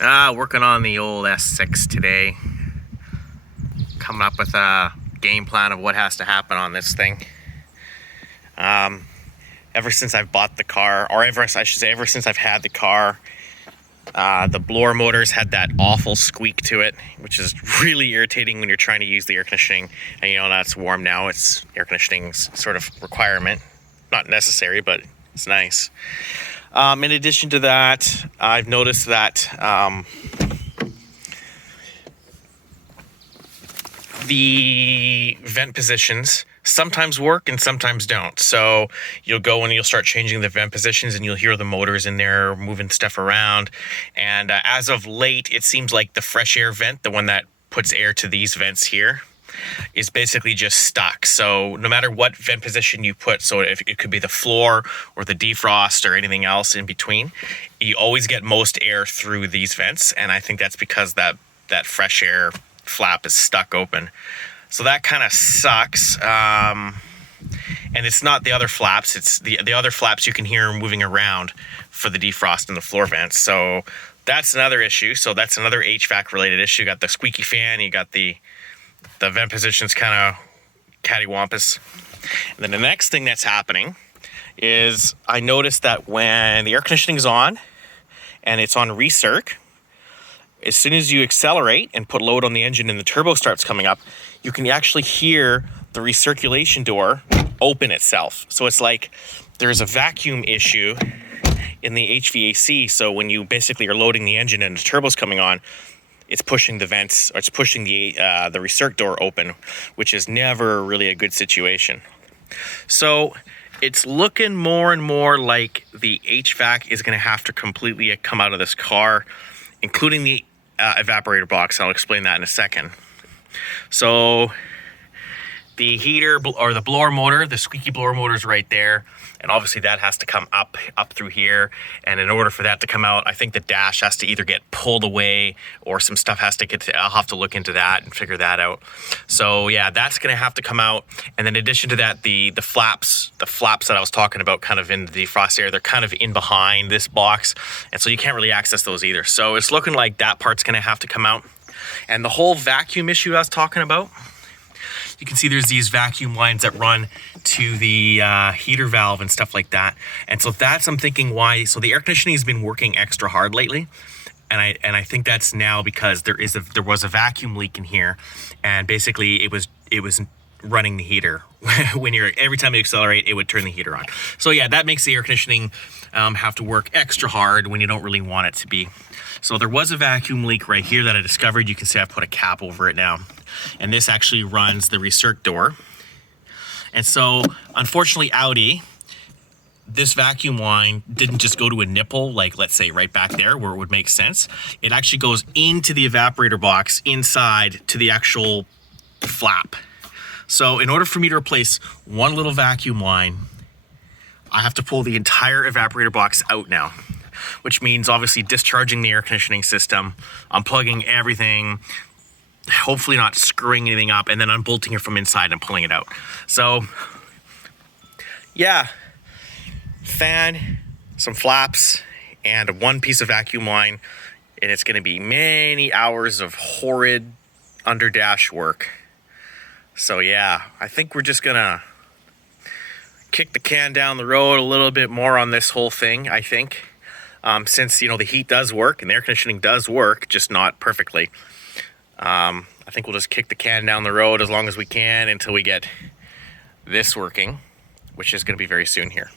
Working on the old S6 today. Coming up with a game plan of what has to happen on this thing. Ever since I've bought the car, or ever since I've had the car, the blower motors had that awful squeak to it, which is really irritating when you're trying to use the air conditioning. And you know that's warm now, it's air conditioning's sort of requirement. Not necessary, but it's nice. In addition to that, I've noticed that the vent positions sometimes work and sometimes don't. So you'll go and you'll start changing the vent positions and you'll hear the motors in there moving stuff around. And as of late, it seems like the fresh air vent, the one that puts air to these vents here, is basically just stuck. So no matter what vent position you put, so if it could be the floor or the defrost or anything else in between, you always get most air through these vents. And I think that's because that fresh air flap is stuck open. So that kind of sucks. And it's not the other flaps, it's the other flaps you can hear moving around for the defrost and the floor vents. So that's another issue. So that's another HVAC related issue. You got the squeaky fan, you got the vent position's kind of cattywampus. And then the next thing that's happening is I noticed that when the air conditioning is on and it's on recirc, as soon as you accelerate and put load on the engine and the turbo starts coming up, you can actually hear the recirculation door open itself. So it's like there's a vacuum issue in the HVAC. So when you basically are loading the engine and the turbo's coming on, it's pushing the vents, or it's pushing the recirc door open, which is never really a good situation. So it's looking more and more like the HVAC is going to have to completely come out of this car, including the evaporator box. I'll explain that in a second. So the heater or the blower motor, the squeaky blower motor is right there. And obviously that has to come up through here. And in order for that to come out, I think the dash has to either get pulled away or some stuff has to I'll have to look into that and figure that out. So yeah, that's gonna have to come out. And then in addition to that, the flaps that I was talking about kind of in the defrost area, they're kind of in behind this box. And so you can't really access those either. So it's looking like that part's gonna have to come out. And the whole vacuum issue I was talking about, you can see there's these vacuum lines that run to the heater valve and stuff like that. And so that's, I'm thinking why, so the air conditioning has been working extra hard lately. And I think that's now because there was a vacuum leak in here. And basically it was running the heater. Every time you accelerate, it would turn the heater on. So yeah, that makes the air conditioning have to work extra hard when you don't really want it to be. So there was a vacuum leak right here that I discovered. You can see I put a cap over it now. And this actually runs the recirc door. And so, unfortunately, Audi, this vacuum line didn't just go to a nipple, like let's say right back there where it would make sense. It actually goes into the evaporator box inside to the actual flap. So in order for me to replace one little vacuum line, I have to pull the entire evaporator box out now, which means obviously discharging the air conditioning system, unplugging everything, hopefully not screwing anything up, and then unbolting it from inside and pulling it out. So yeah, fan, some flaps, and one piece of vacuum line, and it's going to be many hours of horrid under dash work. So yeah, I think we're just gonna kick the can down the road a little bit more on this whole thing, I think. Since, you know, the heat does work and the air conditioning does work, just not perfectly. I think we'll just kick the can down the road as long as we can until we get this working, which is going to be very soon here.